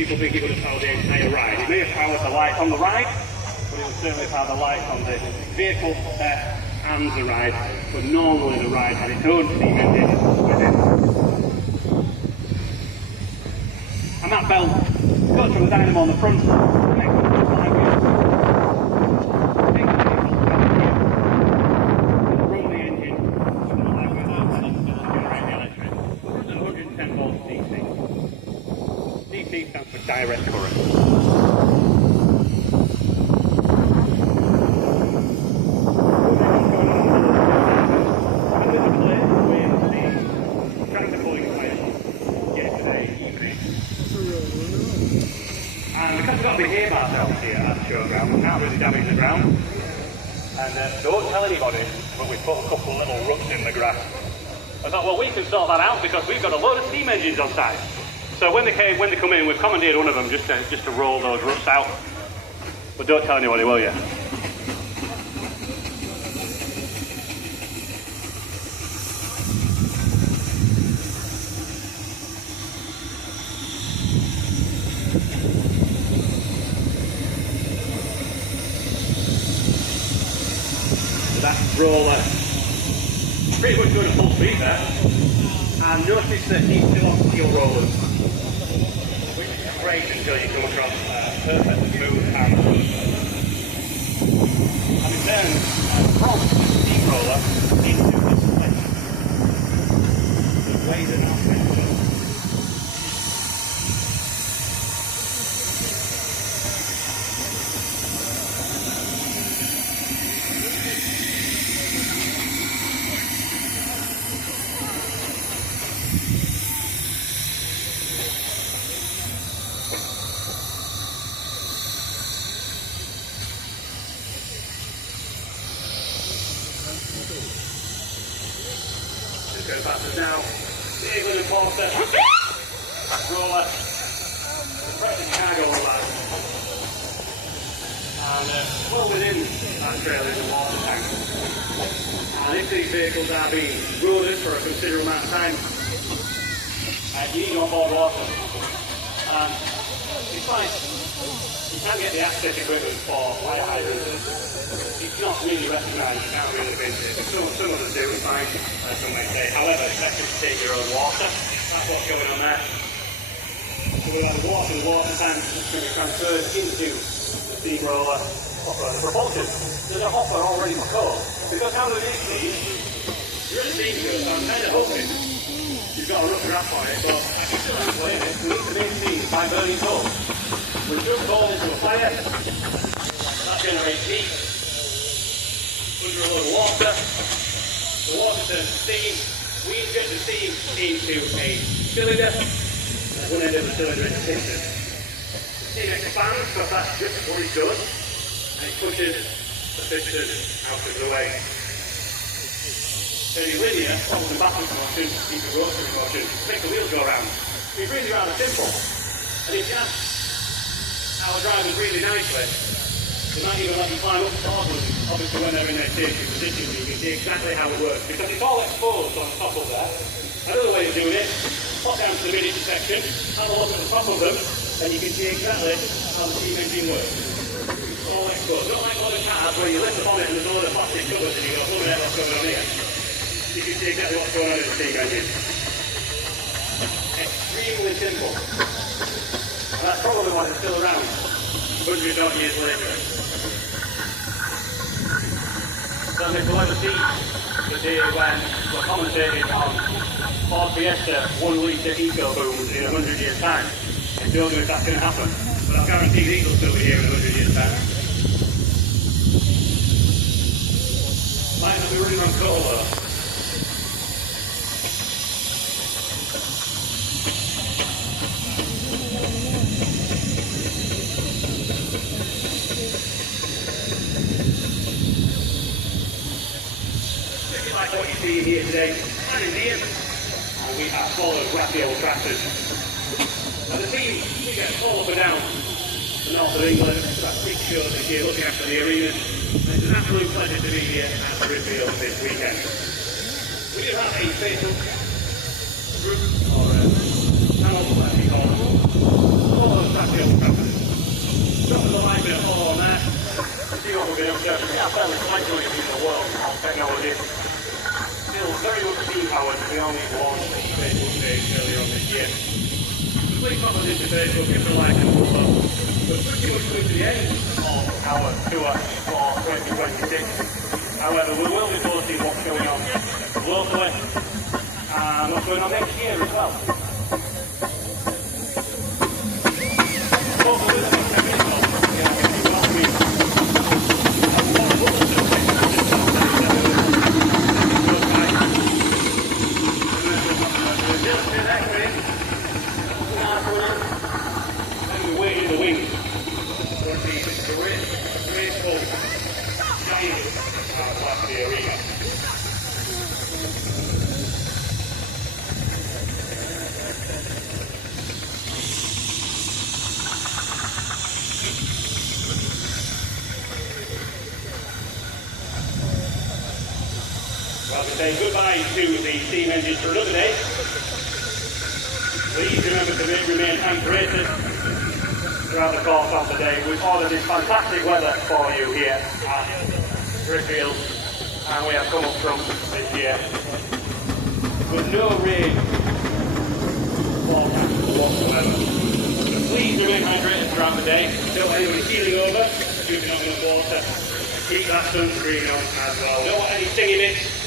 people think it would have powered the entire ride. It may have powered the lights on the ride, but it would certainly power the lights on the vehicle and the ride. But normally the ride had its own steam engine within. And that belt goes from the dynamo on the front. DC stands for direct current. And because we've got to behave ourselves here at the showground, we can't really damage the ground. And don't tell anybody, but we put a couple of little ruts in the grass. I thought, well, we can sort that out because we've got a load of steam engines on site. So when they come in, we've commandeered one of them just to roll those ruts out. But don't tell anybody, will you? So that roller pretty much going at full speed there. And notice that he's still on steel rollers, which is great until you come across perfect smooth and it turns from the steamroller into the split. The way that now passes now, the England and Porter roller, compressing cargo all that. And well within that trail is a water tank. And if these vehicles are being roaded for a considerable amount of time, you need on-board water. It's like, you can get the access equipment for fire hydrants. It's not really recognised, you can't really visit it. Some of them do, it's fine, some may say. However, it's better to take your own water. That's what's going on there. So we'll have the water tank that's going to be transferred into the steamroller hopper. The propulsion, there's a hopper already for coal. Because how do we make these? You're in a steam field, so I'm kind of hoping you've got a rough graph on it, but I can still explain it. We need to make steam by burning coal. We put coal into a fire, that generates heat. Under a load of water, the water turns to steam, we inject the steam into a cylinder, at one end of the cylinder is a piston. The steam expands because that's just what it does, and it pushes the piston out of the way. Very linear, almost a backwards motion, into rotary motion, make the wheels go around. It's really rather simple, and if you ask our drivers really nicely, they might even let you climb up forward, obviously when they're in their safety position, you can see exactly how it works, because it's all exposed on top of there. Another way of doing it, pop down to the mid section, have a look at the top of them, and you can see exactly how the steam engine works. It's all exposed. Not like modern cars where you lift the bonnet and there's a load of plastic covers and you go, look at what's going on here. You can see exactly what's going on in the steam engine. Extremely simple. And that's probably why it's still around 100 odd years later. So if you'll ever see the day when we're commentating on Ford Fiesta 1 litre eco booms in 100 years time, I don't know if that's going to happen, but I guarantee these will still be here in 100 years time. Might not be running on coal though. Like what you see here today, and in here, and we have followed grassy old tractors. And the team, we get all up and down the north of England, that's big shows this year, looking after the arenas. It's an absolute pleasure to be here at Driffield this weekend. We do have a Facebook group, or channel, whatever you call it. all those Driffield covers. Drop us a like and a follow on there. See what we're going to do. Yeah, fairly fledgling in the world of technology. Still very much steam-powered. We only launched the Facebook page earlier on this year. Please follow us into Facebook, give us a like and a follow. We're pretty much coming to the end of our tour for 2026. However, we will be posting what's going on locally and what's going on next year as well. Well, we say goodbye to the steam engines for another day. Please remember to remain anchorated throughout the course of the day. We've ordered this fantastic weather for you here at Driffield, and we have come up from this year with no rain forecast whatsoever. So please remain hydrated throughout the day. Don't let anybody keeling over, keeping on the water. Keep that sunscreen on as well. Don't want any stinging bits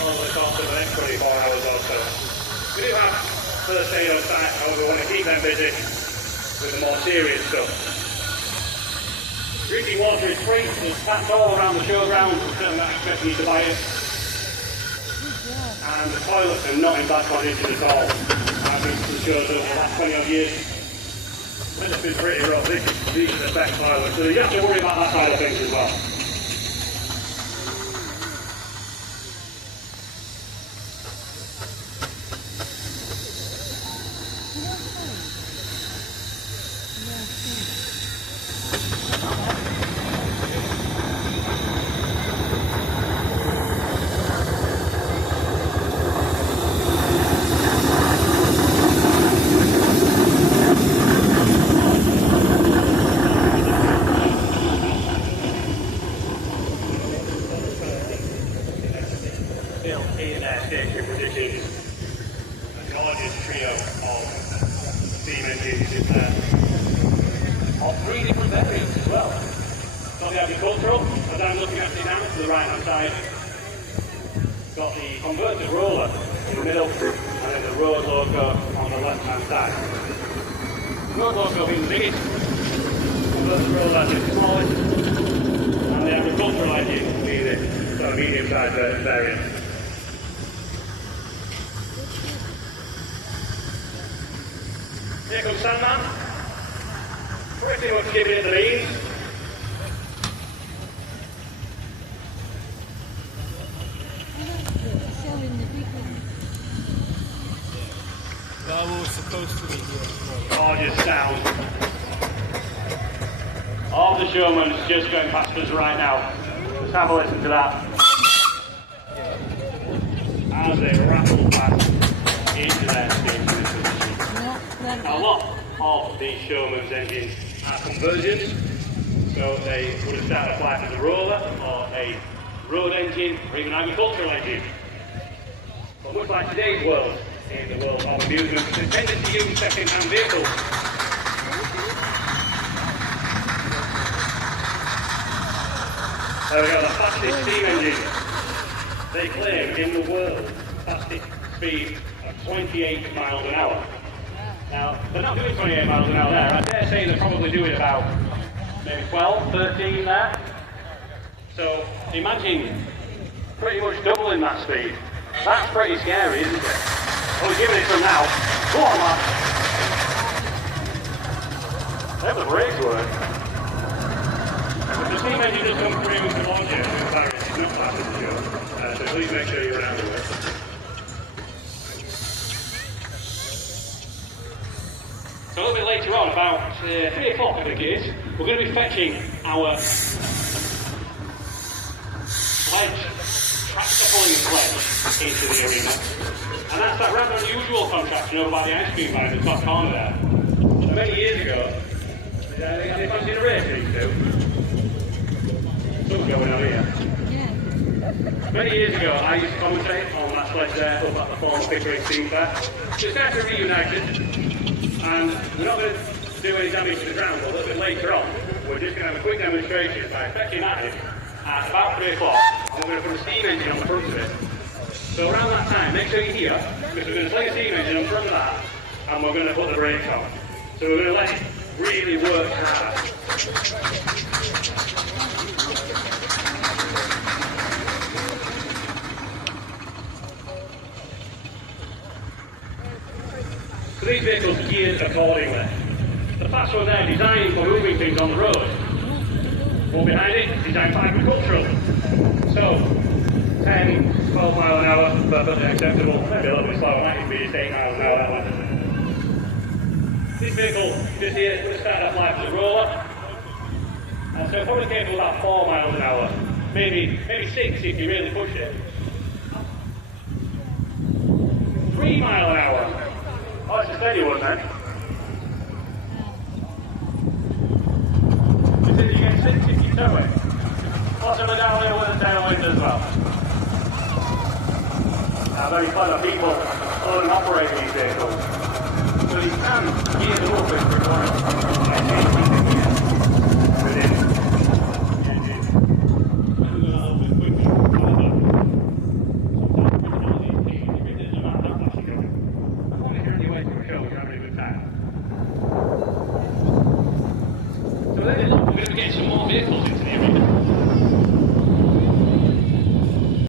over the course of the next 24 hours or so. We do have first aid on site, however, we want to keep them busy with the more serious stuff. Drinking water is free, there's taps all around the showground, we're certainly not expecting you to buy it. And the toilets are not in bad condition at all. I've been to the shows over the last 20 odd years. It's been pretty rough, these are the best toilets, so you have to worry about that side of things as well. Station producing a gorgeous trio of steam engines in there, of 3 different variants as well. Got the agricultural, as I'm looking at it now, to the right hand side. Got the converted roller in the middle, and then the road logo on the left hand side. Road logo being the biggest, converted roller being the smallest, and the agricultural engine being the sort of medium sized variant. Here comes Sandman, pretty much giving it the lead. That was supposed to be here. Gorgeous sound. All the showmen just going past us right now. Let's have a listen to that. As they rattle past into their station. A lot of these showman's engines are conversions, so they would have started life as a roller or a road engine or even an agricultural engine. But much like today's world, in the world of amusement, it's intended to use second-hand vehicles. There we go, the fastest steam engine. They claim in the world fastest speed of 28 miles an hour. Now, they're not doing 28 miles an hour there. I dare say they're probably doing about maybe 12, 13 there. So, imagine pretty much doubling that speed. That's pretty scary, isn't it? Well, we're giving it some now. Go on, man. There the brakes work. If the steam engine does come through with the launcher, it's not fast as the show. So please make sure you're around the way. So a little bit later on, about 3 o'clock I think it is, we're going to be fetching our sledge, tractor-pulling sledge into the arena. And that's that rather unusual contraption over by the ice cream van in the top corner there. many years ago, they fancy a race these two. Something's going on here. Many years ago, I used to commentate on that place there up at the former Pickering Steam Fair. So it's nice to be reunited, and we're not going to do any damage to the ground. A little bit later on, we're just going to have a quick demonstration by fetching at it at about 3 o'clock, and we're going to put a steam engine on the front of it. So around that time, make sure you're here, because we're going to sling a steam engine on front of that, and we're going to put the brakes on. So we're going to let it really work hard. So these vehicles are geared accordingly. The fast ones are designed for moving things on the road. One behind it is designed for agricultural. So 10, 12 miles an hour, perfectly acceptable. Maybe a little bit slower, might even be just 8 miles an hour that way. This vehicle just here is going to start off life as a roller. And so probably capable about 4 miles an hour. Maybe 6 if you really push it. 3 miles an hour. Oh, it's a steady one then. You think you get 6 if you tow it? Possibly downhill with a tailwind as well. Now, very clever people own and operate these vehicles. So you can gear them up if required.